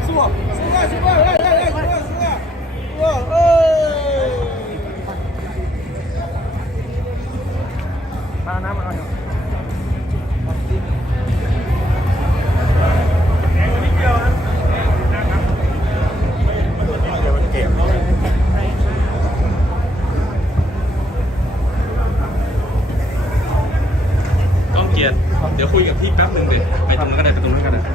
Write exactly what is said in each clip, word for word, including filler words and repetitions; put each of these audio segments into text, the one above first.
输，输个输个，哎哎哎，输个输个，哇哎！ มาน้ำมาเอาต้องเกียรติเดี๋ยวคุยกับพี่แป๊บหนึ่งเดี๋ยวไปตรงนั้นก็ได้ไปตรงนั้นก็ได้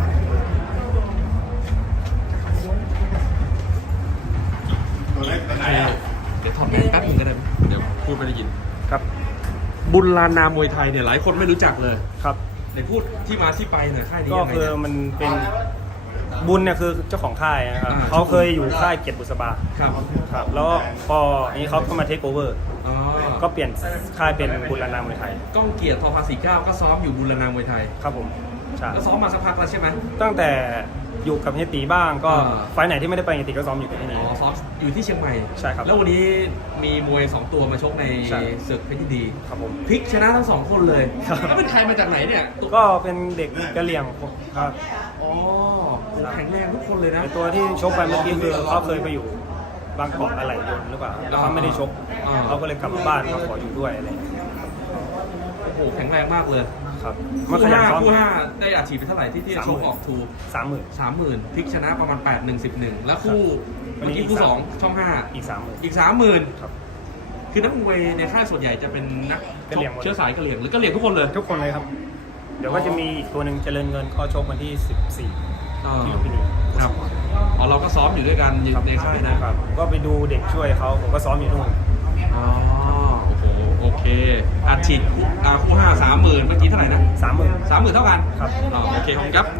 เดี๋ยวถอดแมสแป๊บหนึ่งก็ได้เดี๋ยวพูดไม่ได้ยินครับบุญลานนามวยไทยเนี่ยหลายคนไม่รู้จักเลยครับเดี๋ยวพูดที่มาที่ไปหน่อยค่ายนี้ก็ยังไงคือเนี่ยมันเป็นบุญเนี่ยคือเจ้าของค่ายนะครับอ่าเขาเคยอยู่ค่ายเกียรติบุษบาครับครับแล้วพออันนี้เขาก็มาเทคโอเวอร์อ๋อก็เปลี่ยนค่ายเป็นบุญรานามวยไทยก้องเกียรติทอภาษีเก้าก็ซ้อมอยู่บุญลานนามวยไทยครับผมใช่แล้วซ้อมมาสักพักแล้วใช่ไหมตั้งแต่อยู่กับเฮยตีบ้างก็อ่าไฟล์ไหนที่ไม่ได้ไปเฮยตีก็ซ้อมอยู่กับที่อ๋นี่อซ้อมอยู่ที่เชียงใหม่ใช่ครับแล้ววันนี้มีมวยสองตัวมาชกในใช่ศึกเพชรยินดีครับผมพลิกชนะทั้งสองคนเลยครับแล้วเป็นใครมาจากไหนเนี่ยตัวก็เป็นเด็กกะเหรี่ยงครับอ๋อโหแข็งแรงทุกคนเลยนะไอ้ตัวที่ชกไปเมื่อกี้คือเขาเคยไปอยู่บางกอกอะไรยนต์หรือเปล่าแล้วเขาไม่ได้ชกอ่าเขาก็เลยกลับมาบ้านมาขออยู่ด้วยอะไรอย่างเงี้ยโอ้โหแข็งแรงมากเลยครับคู่ขยัห้าซ้อมคู่ห้าได้อัดฉีดไปเท่าไหร่ที่ที่ชกออกทูสามหมื่นสามหมื่นพลิกชนะประมาณแปดหนึ่งสิบหนึ่งแล้วคู่ครับเมื่อกี้คู่สองช่องห้าอีกสามหมื่นอีกสามหมื่นครับคือนักมวยในค่ายส่วนใหญ่จะเป็นนักกะเหรี่ยงหมดเชื้อสายกะเหรี่ยงหรือกะเหรี่ยงทุกคนเลยทุกคนเลยครับ เดี๋ยวก็จะมีอีกตัวหนึ่งเจริญเงินก็ชกวันที่สิบสี่อ่าที่ลุมพินีครับอ๋อเราก็ซ้อมอยู่ด้วยกันอยู่ในค่ายนะครับก็ไปดูเด็กช่วยเขาผมก็ซ้อมอยู่นู่นอ๋อโอ้โหโอเคอัดฉีดอ่าคู่ห้าสามหมื่นเมื่อกี้เท่าไหร่นะสามหมื่นสามหมื่นเท่ากันครับอ๋อโอเคขอบคุณครับ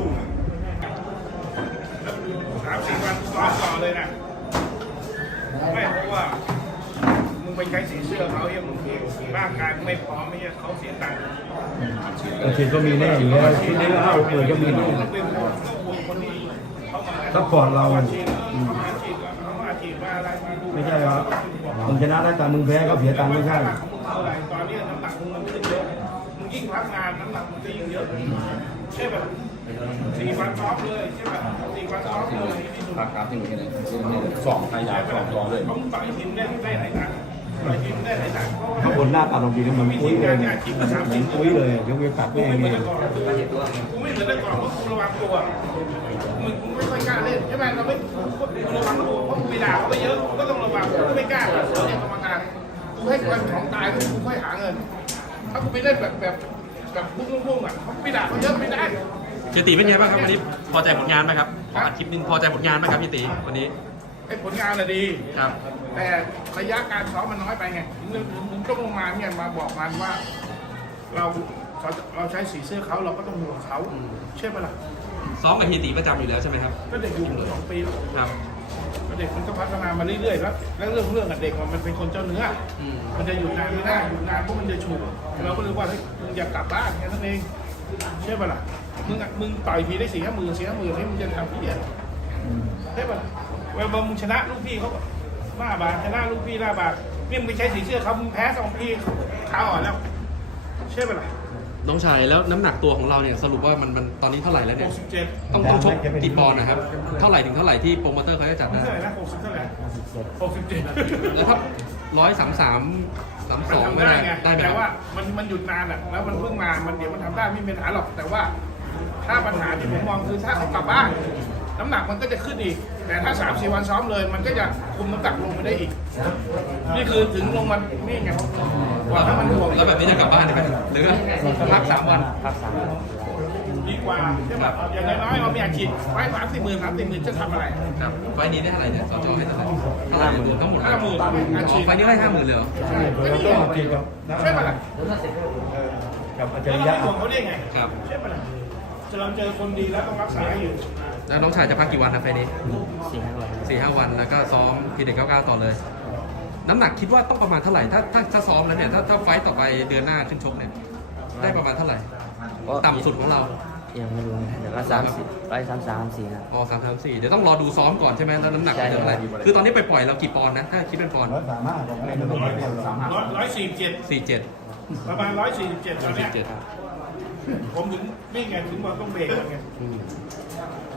สามสี่วันซ้อมต่อเลยนะไม่เพราะว่ามึงไปใช้สีเสื้อเขายังมึงร่างกายมึงไม่พร้อมไม่ใช่เขาเสียตังค์บางทีก็มีแน่อยู่แล้วทีนี้ก็ห้าหกหมื่นก็มีแน่ต้องเป็นห่วงต้องห่วงคนที่เขามาซัพพอร์ตเราอาชีพอาชีพเขาอาชีพมาอะไรมาดูไม่ใช่ว่ามึงชนะได้แต่มึงแพ้ก็เสียตังค์ไม่ใช่น้ำหนักของมึงเท่าไหร่ตอนนี้น้ำหนักมึงมันขึ้นเยอะมึงยิ่งพักงานน้ำหนักมึงก็ยิ่งเยอะใช่ป่ะสี่วันซ้อมเลยใช่ป่ะสี่วันซ้อมเลยที่สุดครับที่นี่สองพยายามสองสองเลยเขาต่อยทีมได้ได้หลายหนักต่อยทีมได้หลายหนักเพราะว่าถ้าคนหน้าตาลงดีก็มันปุ้ยเลยเหมือนปุ้ยเลยยกเว้นตัดกูไม่เอไม่งเหมือนแต่ก่อนกูไม่เหมือนแต่ก่อนเพราะกูระวังตัวมึงกูไม่ค่อยกล้าเล่นใช่ไหมเราไม่กูระวังตัวเพราะกูไปด่าเขาไปเยอะกูก็ต้องระวังกูไม่กล้าแบบเรียกกรรมการกูให้คนของตายกูค่อยหาเงินถ้ากูไปเล่นแบบแบบแบบพุ่งๆอ่ะไปด่าเขาเยอะไม่ได้เจติเป็นไงบ้างครับวันนี้พอใจผลงานไหมครับขออัดคลิปนึงพอใจผลงานไหมครับเจติวันนี้ไอ้ผลงานน่ะดีครับแต่ระยะการซ้อมมันน้อยไปไงมึงมึงต้องลงมาเนี่ยมาบอกมันว่า เราเราเราใช้สีเสื้อเขาเราก็ต้องห่วงเขาใช่ปะล่ะซ้อมกับเฮยติประจำอยู่แล้วใช่ไหมครับก็เด็กอยู่มาสองปีแล้วครับเด็กมันก็พัฒนามาเรื่อยๆแล้วแล้วเรื่องเรื่องกับเด็กมันเป็นคนเจ้าเนื้ออืมมันจะอยู่นานไม่ได้อยู่นานพวกมันจะฉุกเราก็เลยว่าเฮ้ยมึงอยากกลับบ้านแค่นั้นเองใช่ปะล่ะมึงอะมึงต่อยทีได้สี่ห้าหมื่นสี่ห้าหมื่นนี่มึงจะทำพี่อะใช่ปะล่ะเวลามึงชนะลูกพี่เขาก็ห้าบาทชนะลูกพี่ห้าบาทนี่มึงไปใช้สีเสื้อเขามึงแพ้สองพี่ขาอ่อนแล้วใช่ปะล่ะน้องชายแล้วน้ำหนักตัวของเราเนี่ยสรุปว่ามันมันตอนนี้เท่าไหร่แล้วหเนี่ยกสิบเจ็ดต้องต้องชกกี่ปอนด์นะครับ เท่าไหร่ถึงเท่าไหร่ที่โปรโมเตอร์เขาจะจัดเท่าได้ไหร่นะหกสิบเท่าไหร่หกสิบเจ็ดแล้วถ้าร้อยสามสามสามมัสนองทำไม่ได้ได้ไงได้ไหมแต่คว่ารับมันมันหยุดนานอ่ะแล้วมันเพิ่งมามันเดี๋ยวมันทำได้ไม่มีปัญหาหรอกแต่ว่า ถ้าปัญหาที่ผมมองคือถ้าเขากลับบ้านน้ำหนักมันก็จะขึ้นอีก แต่ถ้าสามสี่วันซ้อมเลย มันก็จะคุมน้ำหนักลงไปได้อีก นี่คือถึงลงมันนี่ไงกว่าถ้ามันห่วงแล้วแบบนี้จะกลับบ้านได้ไหมหรือพักสามวันพักสามวันดีกว่าใช่แบบอย่างน้อยๆเรามีอาชีพไว้สามสี่หมื่นสามสี่หมื่นจะทำอะไรครับไฟล์นี้ได้เท่าไหร่เนี่ยสจให้เท่าไหร่เท่าไหร่รวมทั้งหมดห้าหมื่นอาชีพไฟล์นี้ได้ห้าหมื่นเลยเหรอใช่ก็นี่ต้องจริงกับใช่ปะล่ะกับอาจาแล้วรเราย์ไม่ยะห่วงเขาได้ไงครับใช่ปะล่ะเราเจอคนดีแล้วต้องรักษาอยู่แล้วน้องชายจะพักกี่วันนะไฟล์นี้สี่ห้าวันสี่ห้าวันแล้วก็ซ้อมพีเด็กเก้าเก้าต่อเลย น้ำหนักคิดว่าต้องประมาณเท่าไหร่ถ้าถ้าถ้าซ้อมแล้วเนี่ยถ้าถ้าไฟต์ต่อไปเดือนหน้าขึ้นชกเนี่ยได้ประมาณเท่าไหร่ต่ำสุดของเรายังไม่รู้นะเดี๋ยวก็สามสิบร้อยสามสามสี่ครับอ๋อสามสามสี่เดี๋ยวต้องรอดูซ้อมก่อนใช่ไหมแล้วน้ำหนักใช่จะเท่าไหร่คือตอนนี้ไปปล่อยเรากี่ปอนด์นะถ้าคิดเป็นปอนด์ร้อยสามห้าอะไรก็ต้องสามห้าร้อยร้อยสี่สิบเจ็ดสี่เจ็ดประมาณร้อยสี่สิบเจ็ดตอนเนี้ยเจ็ดผมถึงนี่ไงถึงว่าต้องเบรกมันไง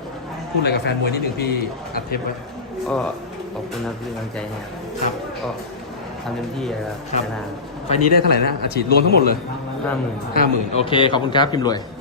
พูดอะไรกับแฟนมวยนิดนึงพี่อัดเทปไว้ก็ขอบคุณนะที่กำลังใจให้ครับครับก็ทำเต็มที่แล้วครับชนะไฟล์นี้ได้เท่าไหร่นะอาชีพรวมทั้งหมดเลยห้าหมื่นห้าหมื่นโอเค ขอบคุณครับพิมพ์รวย